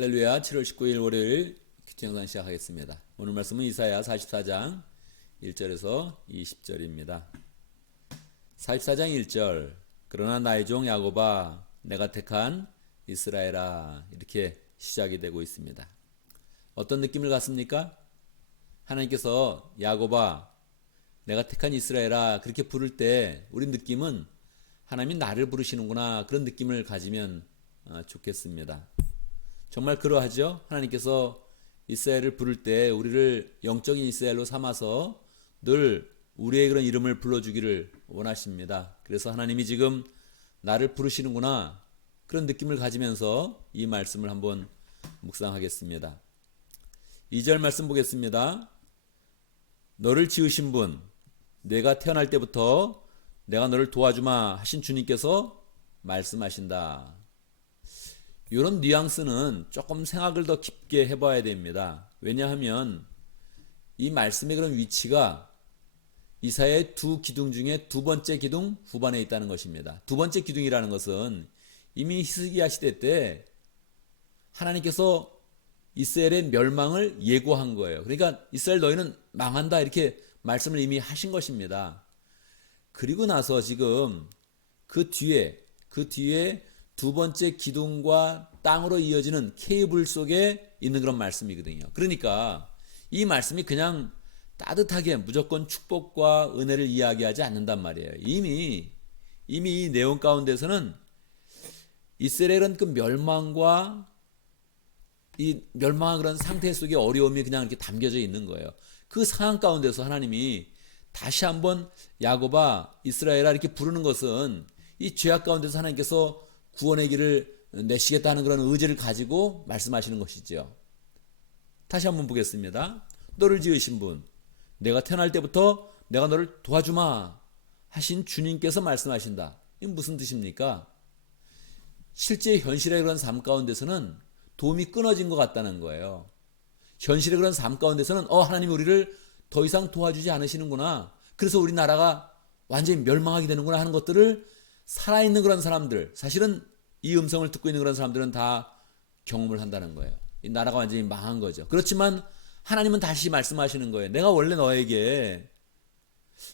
할렐루야. 7월 19일 월요일 큐티 영상 시작하겠습니다. 오늘 말씀은 이사야 44장 1절에서 20절입니다. 44장 1절. 그러나 나의 종 야곱아 내가 택한 이스라엘아, 이렇게 시작이 되고 있습니다. 어떤 느낌을 갖습니까? 하나님께서 야곱아 내가 택한 이스라엘아 그렇게 부를 때 우리 느낌은 하나님이 나를 부르시는구나, 그런 느낌을 가지면 좋겠습니다. 정말 그러하죠. 하나님께서 이스라엘을 부를 때 우리를 영적인 이스라엘로 삼아서 늘 우리의 그런 이름을 불러주기를 원하십니다. 그래서 하나님이 지금 나를 부르시는구나, 그런 느낌을 가지면서 이 말씀을 한번 묵상하겠습니다. 2절 말씀 보겠습니다. 너를 지으신 분, 내가 태어날 때부터 내가 너를 도와주마 하신 주님께서 말씀하신다. 이런 뉘앙스는 조금 생각을 더 깊게 해봐야 됩니다. 왜냐하면 이 말씀의 그런 위치가 이사야의 두 기둥 중에 두 번째 기둥 후반에 있다는 것입니다. 두 번째 기둥이라는 것은 이미 히스기야 시대 때 하나님께서 이스라엘의 멸망을 예고한 거예요. 그러니까 이스라엘 너희는 망한다, 이렇게 말씀을 이미 하신 것입니다. 그리고 나서 지금 그 뒤에 두 번째 기둥과 땅으로 이어지는 케이블 속에 있는 그런 말씀이거든요. 그러니까 이 말씀이 그냥 따뜻하게 무조건 축복과 은혜를 이야기하지 않는단 말이에요. 이미 이 내용 가운데서는 이스라엘은 그 멸망과 이 멸망한 그런 상태 속에 어려움이 그냥 이렇게 담겨져 있는 거예요. 그 상황 가운데서 하나님이 다시 한번 야곱아 이스라엘아 이렇게 부르는 것은 이 죄악 가운데서 하나님께서 구원의 길을 내시겠다는 그런 의지를 가지고 말씀하시는 것이죠. 다시 한번 보겠습니다. 너를 지으신 분, 내가 태어날 때부터 내가 너를 도와주마 하신 주님께서 말씀하신다. 이게 무슨 뜻입니까? 실제 현실의 그런 삶 가운데서는 도움이 끊어진 것 같다는 거예요. 현실의 그런 삶 가운데서는 하나님 우리를 더 이상 도와주지 않으시는구나, 그래서 우리나라가 완전히 멸망하게 되는구나 하는 것들을 살아있는 그런 사람들, 사실은 이 음성을 듣고 있는 그런 사람들은 다 경험을 한다는 거예요. 이 나라가 완전히 망한 거죠. 그렇지만 하나님은 다시 말씀하시는 거예요. 내가 원래 너에게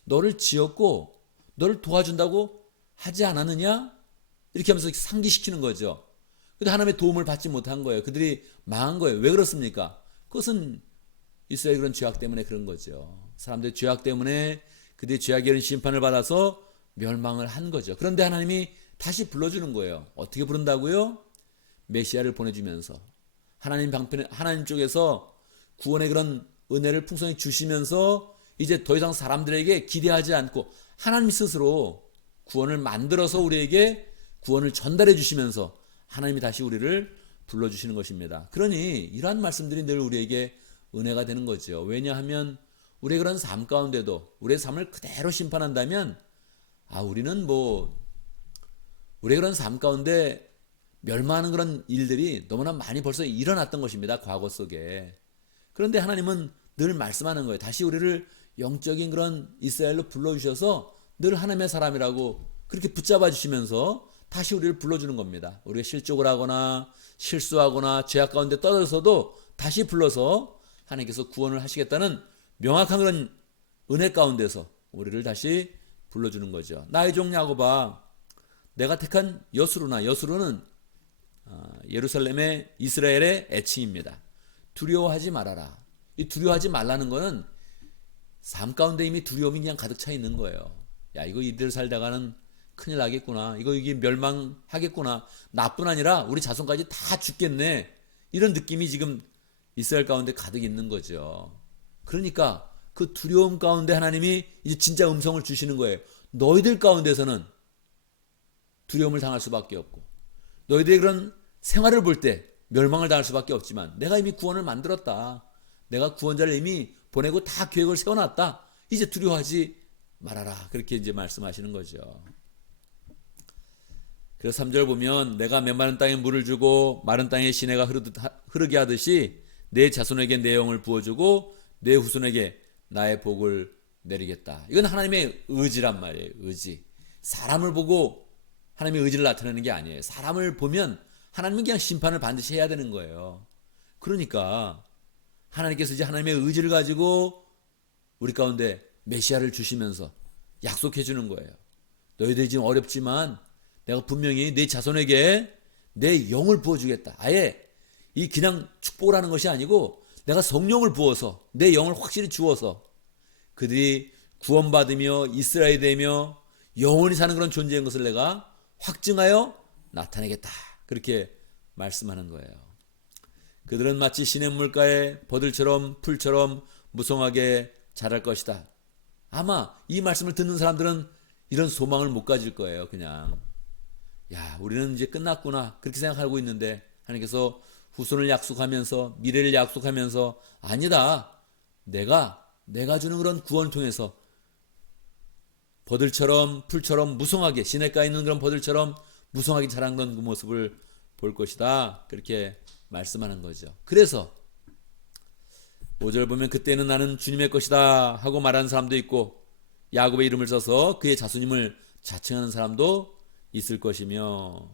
너를 지었고 너를 도와준다고 하지 않았느냐? 이렇게 하면서 상기시키는 거죠. 근데 하나님의 도움을 받지 못한 거예요. 그들이 망한 거예요. 왜 그렇습니까? 그것은 이스라엘 그런 죄악 때문에 그런 거죠. 사람들의 죄악 때문에 그들이 죄악의 이런 심판을 받아서 멸망을 한 거죠. 그런데 하나님이 다시 불러주는 거예요. 어떻게 부른다고요? 메시아를 보내주면서 하나님 쪽에서 구원의 그런 은혜를 풍성히 주시면서 이제 더 이상 사람들에게 기대하지 않고 하나님 스스로 구원을 만들어서 우리에게 구원을 전달해 주시면서 하나님이 다시 우리를 불러주시는 것입니다. 그러니 이러한 말씀들이 늘 우리에게 은혜가 되는 거죠. 왜냐하면 우리의 그런 삶 가운데도 우리의 삶을 그대로 심판한다면 우리는 우리의 그런 삶 가운데 멸망하는 그런 일들이 너무나 많이 벌써 일어났던 것입니다. 과거 속에. 그런데 하나님은 늘 말씀하는 거예요. 다시 우리를 영적인 그런 이스라엘로 불러주셔서 늘 하나님의 사람이라고 그렇게 붙잡아 주시면서 다시 우리를 불러주는 겁니다. 우리가 실족을 하거나 실수하거나 죄악 가운데 떨어져서도 다시 불러서 하나님께서 구원을 하시겠다는 명확한 그런 은혜 가운데서 우리를 다시 불러주는 거죠. 나의 종 야곱아 내가 택한 여수루나, 여수루는 예루살렘의 이스라엘의 애칭입니다. 두려워하지 말아라. 이 두려워하지 말라는 거는 삶 가운데 이미 두려움이 그냥 가득 차 있는 거예요. 야, 이거 이대로 살다가는 큰일 나겠구나, 이게 멸망하겠구나, 나뿐 아니라 우리 자손까지 다 죽겠네, 이런 느낌이 지금 이스라엘 가운데 가득 있는 거죠. 그러니까 그 두려움 가운데 하나님이 이제 진짜 음성을 주시는 거예요. 너희들 가운데서는 두려움을 당할 수밖에 없고 너희들의 그런 생활을 볼 때 멸망을 당할 수밖에 없지만 내가 이미 구원을 만들었다, 내가 구원자를 이미 보내고 다 계획을 세워놨다, 이제 두려워하지 말아라, 그렇게 이제 말씀하시는 거죠. 그래서 3절 보면 내가 메마른 땅에 물을 주고 마른 땅에 시내가 흐르게 하듯이 내 자손에게 내 영을 부어주고 내 후손에게 나의 복을 내리겠다. 이건 하나님의 의지란 말이에요. 의지. 사람을 보고 하나님의 의지를 나타내는 게 아니에요. 사람을 보면 하나님은 그냥 심판을 반드시 해야 되는 거예요. 그러니까 하나님께서 이제 하나님의 의지를 가지고 우리 가운데 메시아를 주시면서 약속해 주는 거예요. 너희들이 지금 어렵지만 내가 분명히 네 자손에게 내 영을 부어주겠다. 아예 이 그냥 축복을 하는 것이 아니고 내가 성령을 부어서 내 영을 확실히 주어서 그들이 구원받으며 이스라엘이 되며 영원히 사는 그런 존재인 것을 내가 확증하여 나타내겠다. 그렇게 말씀하는 거예요. 그들은 마치 시냇물가에 버들처럼 풀처럼 무성하게 자랄 것이다. 아마 이 말씀을 듣는 사람들은 이런 소망을 못 가질 거예요. 그냥 야, 우리는 이제 끝났구나 그렇게 생각하고 있는데 하나님께서 후손을 약속하면서 미래를 약속하면서 아니다. 내가 주는 그런 구원을 통해서 버들처럼 풀처럼 무성하게 시냇가에 있는 그런 버들처럼 무성하게 자라는 그 모습을 볼 것이다. 그렇게 말씀하는 거죠. 그래서 5절 보면 그때는 나는 주님의 것이다 하고 말하는 사람도 있고 야곱의 이름을 써서 그의 자손임을 자칭하는 사람도 있을 것이며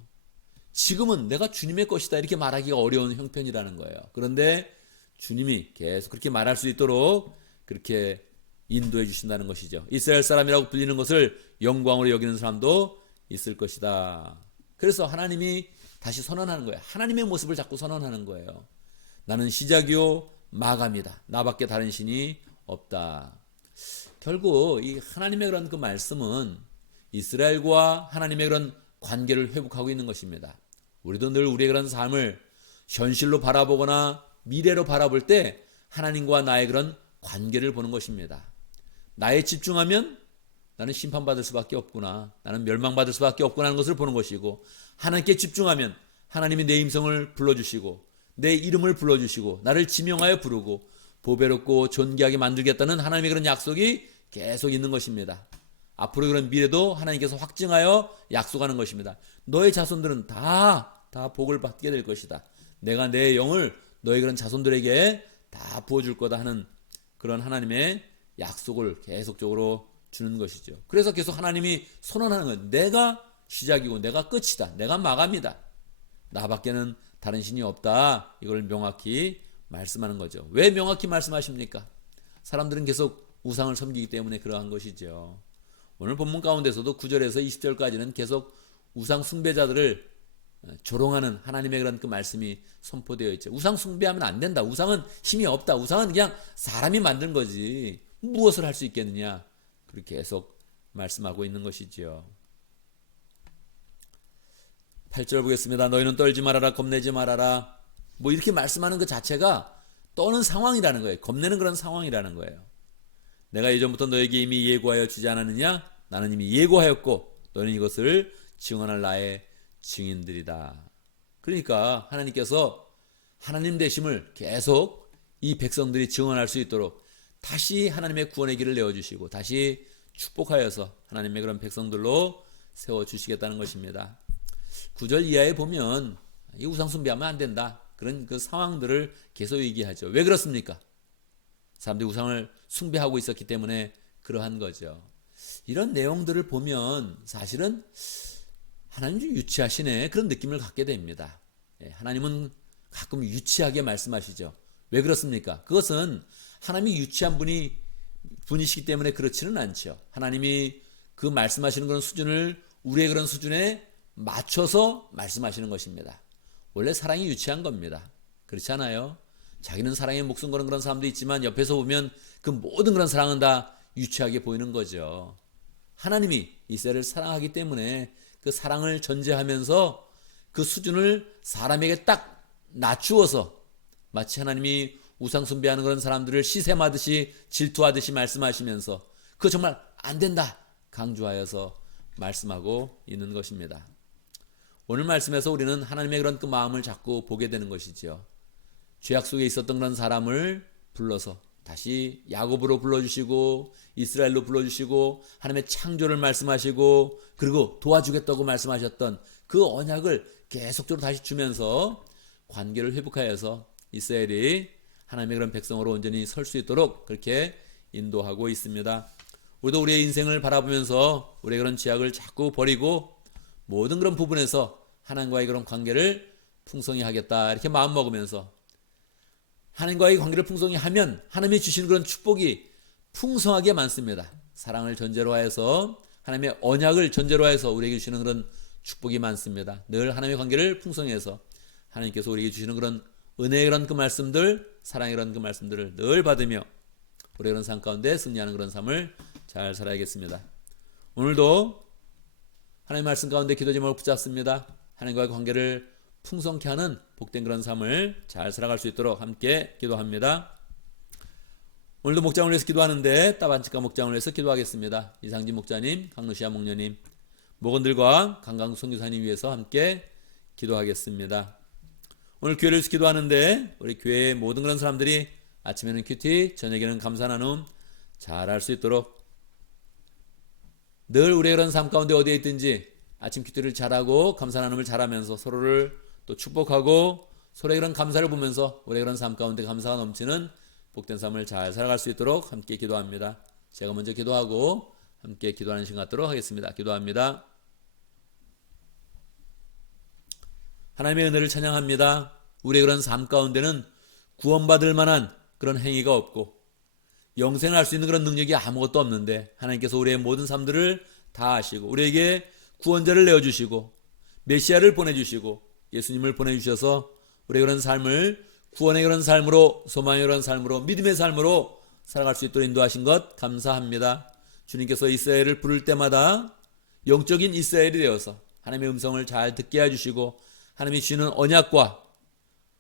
지금은 내가 주님의 것이다 이렇게 말하기가 어려운 형편이라는 거예요. 그런데 주님이 계속 그렇게 말할 수 있도록 그렇게 인도해 주신다는 것이죠. 이스라엘 사람이라고 불리는 것을 영광으로 여기는 사람도 있을 것이다. 그래서 하나님이 다시 선언하는 거예요. 하나님의 모습을 자꾸 선언하는 거예요. 나는 시작이요 마감이다. 나밖에 다른 신이 없다. 결국 이 하나님의 그런 그 말씀은 이스라엘과 하나님의 그런 관계를 회복하고 있는 것입니다. 우리도 늘 우리의 그런 삶을 현실로 바라보거나 미래로 바라볼 때 하나님과 나의 그런 관계를 보는 것입니다. 나에 집중하면 나는 심판받을 수밖에 없구나. 나는 멸망받을 수밖에 없구나 하는 것을 보는 것이고 하나님께 집중하면 하나님이 내 임성을 불러주시고 내 이름을 불러주시고 나를 지명하여 부르고 보배롭고 존귀하게 만들겠다는 하나님의 그런 약속이 계속 있는 것입니다. 앞으로 그런 미래도 하나님께서 확증하여 약속하는 것입니다. 너의 자손들은 다 복을 받게 될 것이다. 내가 내 영을 너의 그런 자손들에게 다 부어줄 거다 하는 그런 하나님의 약속을 계속적으로 주는 것이죠. 그래서 계속 하나님이 선언하는 건 내가 시작이고 내가 끝이다. 내가 마감이다. 나밖에는 다른 신이 없다. 이걸 명확히 말씀하는 거죠. 왜 명확히 말씀하십니까? 사람들은 계속 우상을 섬기기 때문에 그러한 것이죠. 오늘 본문 가운데서도 9절에서 20절까지는 계속 우상 숭배자들을 조롱하는 하나님의 그런 그 말씀이 선포되어 있죠. 우상 숭배하면 안 된다. 우상은 힘이 없다. 우상은 그냥 사람이 만든 거지. 무엇을 할 수 있겠느냐. 그렇게 계속 말씀하고 있는 것이지요. 8절 보겠습니다. 너희는 떨지 말아라. 겁내지 말아라. 뭐 이렇게 말씀하는 것 자체가 떠는 상황이라는 거예요. 겁내는 그런 상황이라는 거예요. 내가 예전부터 너에게 이미 예고하여 주지 않았느냐? 나는 이미 예고하였고 너는 이것을 증언할 나의 증인들이다. 그러니까 하나님께서 하나님 되심을 계속 이 백성들이 증언할 수 있도록 다시 하나님의 구원의 길을 내어주시고 다시 축복하여서 하나님의 그런 백성들로 세워주시겠다는 것입니다. 9절 이하에 보면 이 우상 숭배하면 안 된다. 그런 그 상황들을 계속 얘기하죠. 왜 그렇습니까? 사람들이 우상을 숭배하고 있었기 때문에 그러한 거죠. 이런 내용들을 보면 사실은 하나님 좀 유치하시네 그런 느낌을 갖게 됩니다. 하나님은 가끔 유치하게 말씀하시죠. 왜 그렇습니까? 그것은 하나님이 유치한 분이시기 때문에 그렇지는 않죠. 하나님이 그 말씀하시는 그런 수준을 우리의 그런 수준에 맞춰서 말씀하시는 것입니다. 원래 사랑이 유치한 겁니다. 그렇지 않아요? 자기는 사랑에 목숨 거는 그런 사람도 있지만 옆에서 보면 그 모든 그런 사랑은 다 유치하게 보이는 거죠. 하나님이 이스라엘을 사랑하기 때문에 그 사랑을 전제하면서 그 수준을 사람에게 딱 낮추어서 마치 하나님이 우상 숭배하는 그런 사람들을 시샘하듯이 질투하듯이 말씀하시면서 그거 정말 안 된다 강조하여서 말씀하고 있는 것입니다. 오늘 말씀에서 우리는 하나님의 그런 그 마음을 자꾸 보게 되는 것이죠. 죄악 속에 있었던 그런 사람을 불러서 다시 야곱으로 불러주시고 이스라엘로 불러주시고 하나님의 창조를 말씀하시고 그리고 도와주겠다고 말씀하셨던 그 언약을 계속적으로 다시 주면서 관계를 회복하여서 이스라엘이 하나님의 그런 백성으로 온전히 설 수 있도록 그렇게 인도하고 있습니다. 우리도 우리의 인생을 바라보면서 우리의 그런 죄악을 자꾸 버리고 모든 그런 부분에서 하나님과의 그런 관계를 풍성히 하겠다 이렇게 마음 먹으면서 하나님과의 관계를 풍성히 하면 하나님이 주시는 그런 축복이 풍성하게 많습니다. 사랑을 전제로 하여서 하나님의 언약을 전제로 해서 우리에게 주시는 그런 축복이 많습니다. 늘 하나님의 관계를 풍성히 해서 하나님께서 우리에게 주시는 그런 은혜의 그런 그 말씀들, 사랑의 그런 그 말씀들을 늘 받으며 우리의 그런 삶 가운데 승리하는 그런 삶을 잘 살아야겠습니다. 오늘도 하나님의 말씀 가운데 기도 제목을 붙잡습니다. 하나님과의 관계를 풍성케 하는 복된 그런 삶을 잘 살아갈 수 있도록 함께 기도합니다. 오늘도 목장을 위해서 기도하는데 따반치과 목장을 위해서 기도하겠습니다. 이상진 목자님, 강루시아 목녀님, 목원들과 강강 선교사님 위해서 함께 기도하겠습니다. 오늘 교회를 위해서 기도하는데 우리 교회의 모든 그런 사람들이 아침에는 큐티, 저녁에는 감사 나눔 잘할 수 있도록 늘 우리의 그런 삶 가운데 어디에 있든지 아침 큐티를 잘하고 감사 나눔을 잘하면서 서로를 또 축복하고 서로의 그런 감사를 보면서 우리의 그런 삶 가운데 감사가 넘치는 복된 삶을 잘 살아갈 수 있도록 함께 기도합니다. 제가 먼저 기도하고 함께 기도하는 시간 갖도록 하겠습니다. 기도합니다. 하나님의 은혜를 찬양합니다. 우리의 그런 삶 가운데는 구원받을 만한 그런 행위가 없고 영생을 할 수 있는 그런 능력이 아무것도 없는데 하나님께서 우리의 모든 삶들을 다 아시고 우리에게 구원자를 내어주시고 메시아를 보내주시고 예수님을 보내주셔서 우리의 그런 삶을 구원의 그런 삶으로, 소망의 그런 삶으로, 믿음의 삶으로 살아갈 수 있도록 인도하신 것 감사합니다. 주님께서 이스라엘을 부를 때마다 영적인 이스라엘이 되어서 하나님의 음성을 잘 듣게 해주시고 하나님이 주시는 언약과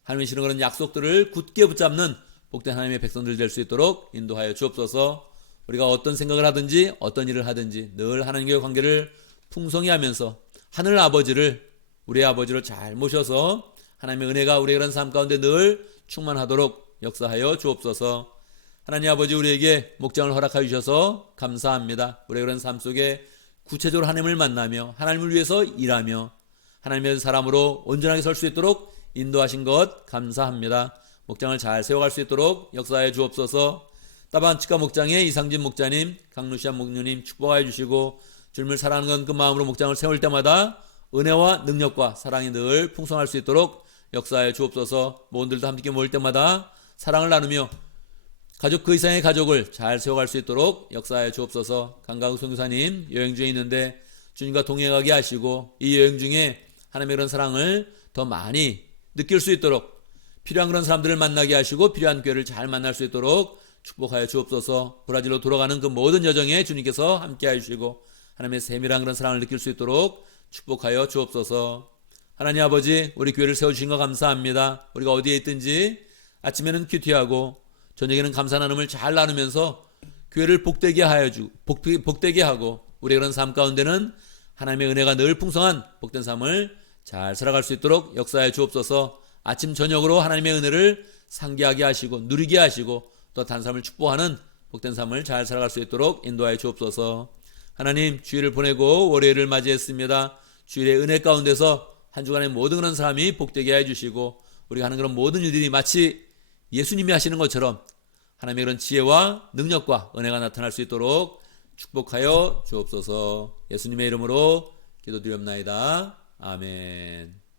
하나님이 주시는 그런 약속들을 굳게 붙잡는 복된 하나님의 백성들 될 수 있도록 인도하여 주옵소서. 우리가 어떤 생각을 하든지 어떤 일을 하든지 늘 하나님과의 관계를 풍성히 하면서 하늘 아버지를 우리의 아버지로 잘 모셔서 하나님의 은혜가 우리의 그런 삶 가운데 늘 충만하도록 역사하여 주옵소서. 하나님 아버지 우리에게 목장을 허락하여 주셔서 감사합니다. 우리의 그런 삶 속에 구체적으로 하나님을 만나며 하나님을 위해서 일하며 하나님의 사람으로 온전하게 설 수 있도록 인도하신 것 감사합니다. 목장을 잘 세워갈 수 있도록 역사하여 주옵소서. 따반치과 목장의 이상진 목자님, 강루시아 목녀님 축복하여 주시고 주님을 사랑하는 그 마음으로 목장을 세울 때마다 은혜와 능력과 사랑이 늘 풍성할 수 있도록 역사하여 주옵소서. 모원들도 함께 모일 때마다 사랑을 나누며 가족 그 이상의 가족을 잘 세워갈 수 있도록 역사하여 주옵소서. 강가우 선교사님 여행 중에 있는데 주님과 동행하게 하시고 이 여행 중에 하나님의 그런 사랑을 더 많이 느낄 수 있도록 필요한 그런 사람들을 만나게 하시고 필요한 교회를 잘 만날 수 있도록 축복하여 주옵소서. 브라질로 돌아가는 그 모든 여정에 주님께서 함께해 주시고 하나님의 세밀한 그런 사랑을 느낄 수 있도록 축복하여 주옵소서. 하나님 아버지 우리 교회를 세워주신 거 감사합니다. 우리가 어디에 있든지 아침에는 큐티하고 저녁에는 감사 나눔을 잘 나누면서 교회를 복되게 하고 우리의 그런 삶 가운데는 하나님의 은혜가 늘 풍성한 복된 삶을 잘 살아갈 수 있도록 역사해 주옵소서. 아침 저녁으로 하나님의 은혜를 상기하게 하시고 누리게 하시고 또 다른 삶을 축복하는 복된 삶을 잘 살아갈 수 있도록 인도하여 주옵소서. 하나님 주일을 보내고 월요일을 맞이했습니다. 주일의 은혜 가운데서 한 주간의 모든 그런 사람이 복되게 해주시고 우리가 하는 그런 모든 일들이 마치 예수님이 하시는 것처럼 하나님의 그런 지혜와 능력과 은혜가 나타날 수 있도록 축복하여 주옵소서. 예수님의 이름으로 기도드리옵나이다. 아멘.